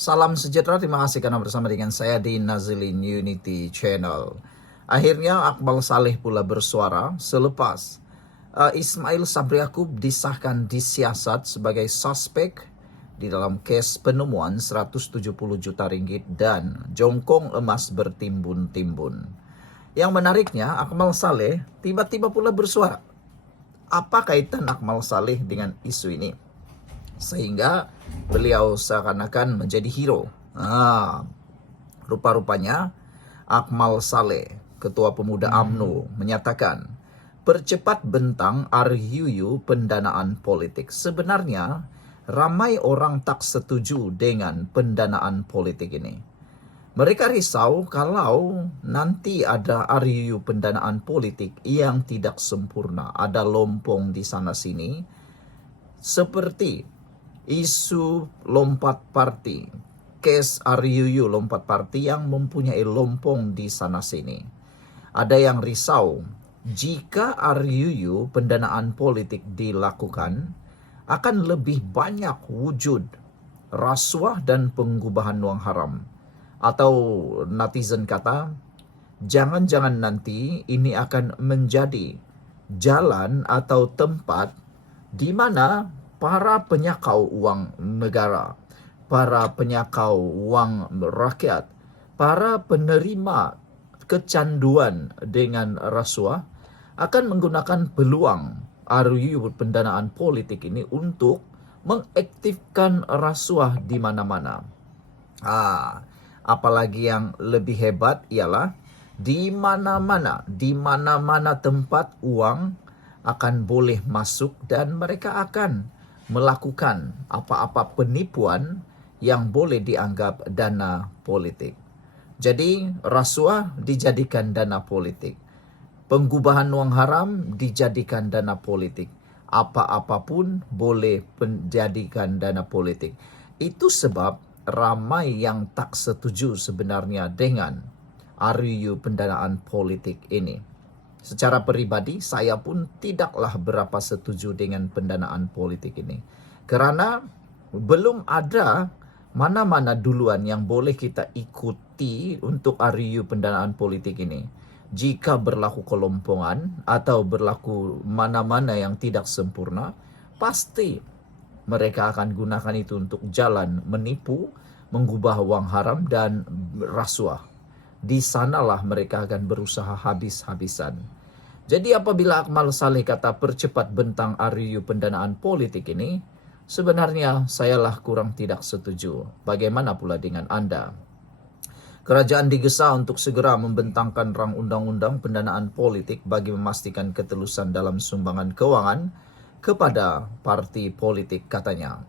Salam sejahtera, terima kasih karena bersama dengan saya di Nazilin Unity Channel. Akhirnya Akmal Saleh pula bersuara selepas Ismail Sabri Yaakob disahkan disiasat sebagai suspek di dalam kes penemuan 170 juta ringgit dan jongkong emas bertimbun-timbun. Yang menariknya, Akmal Saleh tiba-tiba pula bersuara. Apa kaitan Akmal Saleh dengan isu ini? Sehingga beliau seakan-akan menjadi hero. Rupa-rupanya Akmal Saleh, Ketua Pemuda UMNO, menyatakan percepat bentang RUU pendanaan politik. Sebenarnya ramai orang tak setuju dengan pendanaan politik ini. Mereka risau kalau nanti ada RUU pendanaan politik yang tidak sempurna, ada lompong di sana sini, seperti isu lompat parti, kes RUU lompat parti yang mempunyai lompong di sana sini. Ada yang risau jika RUU pendanaan politik dilakukan akan lebih banyak wujud rasuah dan pengubahan wang haram. Atau netizen kata, jangan-jangan nanti ini akan menjadi jalan atau tempat di mana para penyakau uang negara, para penyakau uang rakyat, para penerima kecanduan dengan rasuah akan menggunakan peluang RUU pendanaan politik ini untuk mengaktifkan rasuah di mana-mana. Apalagi yang lebih hebat ialah di mana-mana tempat uang akan boleh masuk dan mereka akan melakukan apa-apa penipuan yang boleh dianggap dana politik. Jadi rasuah dijadikan dana politik. Pengubahan wang haram dijadikan dana politik. Apa-apapun boleh dijadikan dana politik. Itu sebab ramai yang tak setuju sebenarnya dengan RUU pendanaan politik ini. Secara pribadi, saya pun tidaklah berapa setuju dengan pendanaan politik ini. Kerana belum ada mana-mana duluan yang boleh kita ikuti untuk RUU pendanaan politik ini. Jika berlaku kelompongan atau berlaku mana-mana yang tidak sempurna, pasti mereka akan gunakan itu untuk jalan menipu, mengubah wang haram dan rasuah. Di sanalah mereka akan berusaha habis-habisan. Jadi apabila Akmal Saleh kata percepat bentang RUU pendanaan politik ini, sebenarnya sayalah kurang tidak setuju. Bagaimana pula dengan Anda? Kerajaan digesa untuk segera membentangkan rang undang-undang pendanaan politik bagi memastikan ketelusan dalam sumbangan keuangan kepada parti politik, katanya.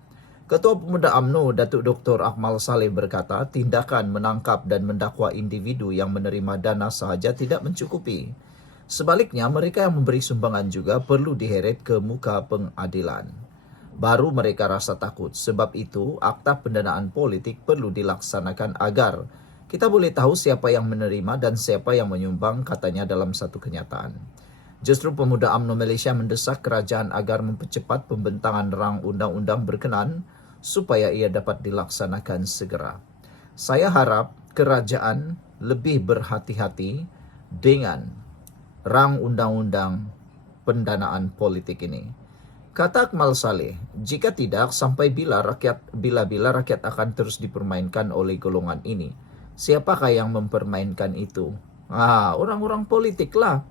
Ketua Pemuda UMNO Datuk Dr. Akmal Saleh berkata, tindakan menangkap dan mendakwa individu yang menerima dana sahaja tidak mencukupi. Sebaliknya, mereka yang memberi sumbangan juga perlu diheret ke muka pengadilan. Baru mereka rasa takut. Sebab itu, akta pendanaan politik perlu dilaksanakan agar kita boleh tahu siapa yang menerima dan siapa yang menyumbang, katanya dalam satu kenyataan. Justru Pemuda UMNO Malaysia mendesak kerajaan agar mempercepat pembentangan rang undang-undang berkenan supaya ia dapat dilaksanakan segera. Saya harap kerajaan lebih berhati-hati dengan rang undang-undang pendanaan politik ini. Kata Akmal Saleh, jika tidak, sampai bila rakyat akan terus dipermainkan oleh golongan ini. Siapakah yang mempermainkan itu? Orang-orang politik lah.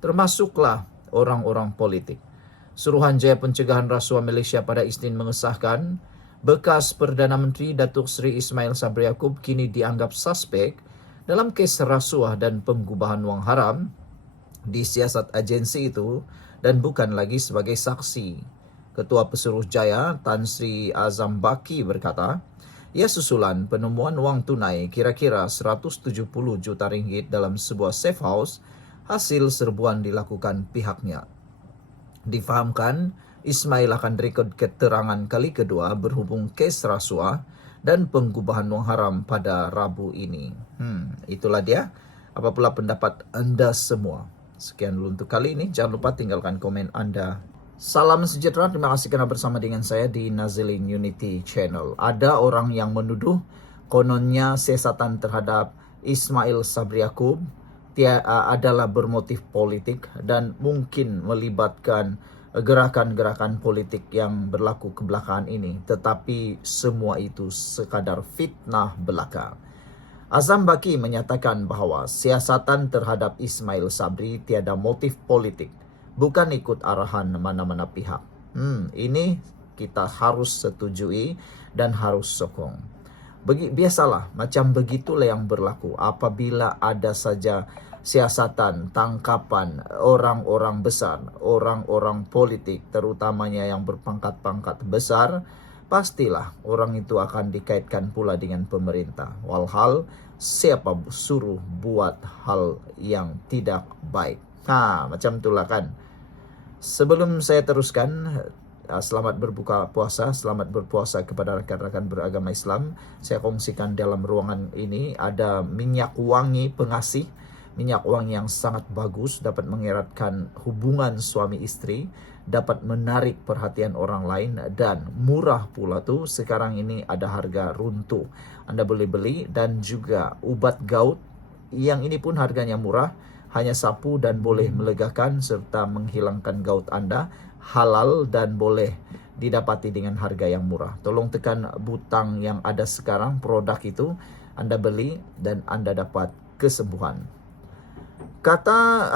Termasuklah orang-orang politik. Suruhanjaya Pencegahan Rasuah Malaysia pada Isnin mengesahkan bekas Perdana Menteri Datuk Seri Ismail Sabri Yaakob kini dianggap suspek dalam kes rasuah dan pengubahan wang haram di siasat agensi itu dan bukan lagi sebagai saksi. Ketua Pesuruhjaya Tan Sri Azam Baki berkata, ia susulan penemuan wang tunai kira-kira 170 juta ringgit dalam sebuah safe house hasil serbuan dilakukan pihaknya. Difahamkan, Ismail akan rekod keterangan kali kedua berhubung kes rasuah dan pengubahan wang haram pada Rabu ini. Itulah dia. Apa pula pendapat anda semua? Sekian dulu untuk kali ini. Jangan lupa tinggalkan komen anda Salam sejahtera, terima kasih karena bersama dengan saya di Nazilin Unity Channel. Ada orang yang menuduh kononnya siasatan terhadap Ismail Sabri Yaakob adalah bermotif politik dan mungkin melibatkan gerakan-gerakan politik yang berlaku kebelakangan ini. Tetapi semua itu sekadar fitnah belaka. Azam Baki menyatakan bahawa siasatan terhadap Ismail Sabri tiada motif politik, bukan ikut arahan mana-mana pihak. Ini kita harus setujui dan harus sokong. Biasalah, macam begitulah yang berlaku apabila ada saja siasatan, tangkapan orang-orang besar, orang-orang politik, terutamanya yang berpangkat-pangkat besar, pastilah orang itu akan dikaitkan pula dengan pemerintah. Walhal, siapa suruh buat hal yang tidak baik. Macam itulah kan. Sebelum saya teruskan, selamat berbuka puasa, selamat berpuasa kepada rekan-rekan beragama Islam. Saya kongsikan dalam ruangan ini ada minyak wangi pengasih. Minyak wangi yang sangat bagus, dapat mengeratkan hubungan suami istri, dapat menarik perhatian orang lain, dan murah pula tuh. Sekarang ini ada harga runtuh. Anda boleh beli. Dan juga ubat gout, yang ini pun harganya murah, hanya sapu dan boleh melegakan serta menghilangkan gout Anda, halal dan boleh didapati dengan harga yang murah. Tolong tekan butang yang ada sekarang, produk itu Anda beli dan Anda dapat kesembuhan. Kata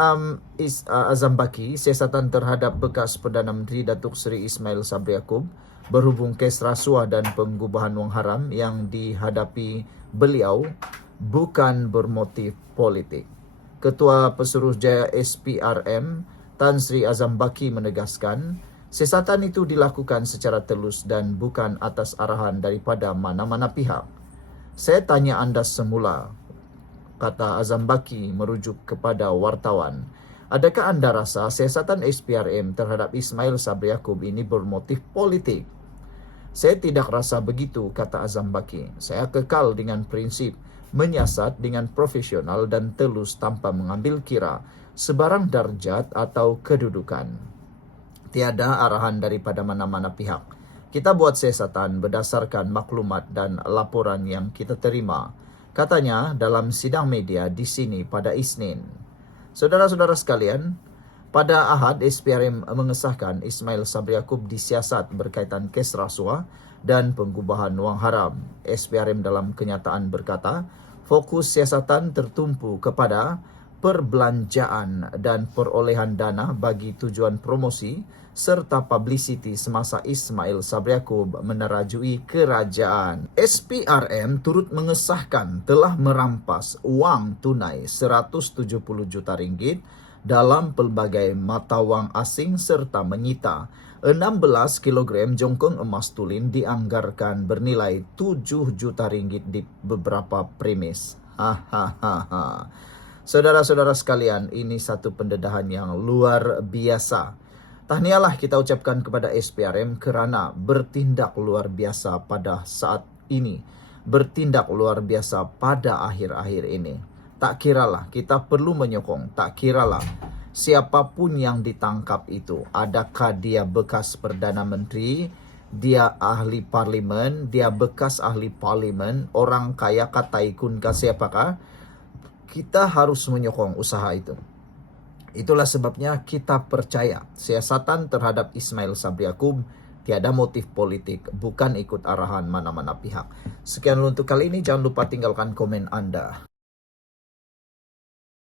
Azam Baki, siasatan terhadap bekas Perdana Menteri Datuk Seri Ismail Sabri Yaakob berhubung kes rasuah dan pengubahan wang haram yang dihadapi beliau bukan bermotif politik. Ketua Pesuruhjaya SPRM Tan Sri Azam Baki menegaskan, siasatan itu dilakukan secara telus dan bukan atas arahan daripada mana-mana pihak. Saya tanya anda semula, kata Azam Baki merujuk kepada wartawan, adakah anda rasa siasatan SPRM terhadap Ismail Sabri Yaakob ini bermotif politik? Saya tidak rasa begitu, kata Azam Baki. Saya kekal dengan prinsip menyiasat dengan profesional dan telus tanpa mengambil kira sebarang darjat atau kedudukan. Tiada arahan daripada mana-mana pihak. Kita buat siasatan berdasarkan maklumat dan laporan yang kita terima, katanya dalam sidang media di sini pada Isnin. Saudara-saudara sekalian, pada Ahad, SPRM mengesahkan Ismail Sabri Yaakob disiasat berkaitan kes rasuah dan pengubahan wang haram. SPRM dalam kenyataan berkata, fokus siasatan tertumpu kepada perbelanjaan dan perolehan dana bagi tujuan promosi serta publicity semasa Ismail Sabri Yaakob menerajui kerajaan. SPRM turut mengesahkan telah merampas wang tunai 170 juta ringgit dalam pelbagai mata wang asing serta menyita 16 kg jongkong emas tulin dianggarkan bernilai 7 juta ringgit di beberapa premis. Saudara-saudara sekalian, ini satu pendedahan yang luar biasa. Tahniahlah kita ucapkan kepada SPRM kerana bertindak luar biasa pada saat ini. Bertindak luar biasa pada akhir-akhir ini. Tak kiralah, kita perlu menyokong, tak kiralah siapapun yang ditangkap itu, adakah dia bekas Perdana Menteri, dia ahli parlimen, dia bekas ahli parlimen, orang kaya kataikun kah siapakah, kita harus menyokong usaha itu. Itulah sebabnya kita percaya siasatan terhadap Ismail Sabri Yaakob tiada motif politik, bukan ikut arahan mana-mana pihak. Sekian untuk kali ini, jangan lupa tinggalkan komen Anda.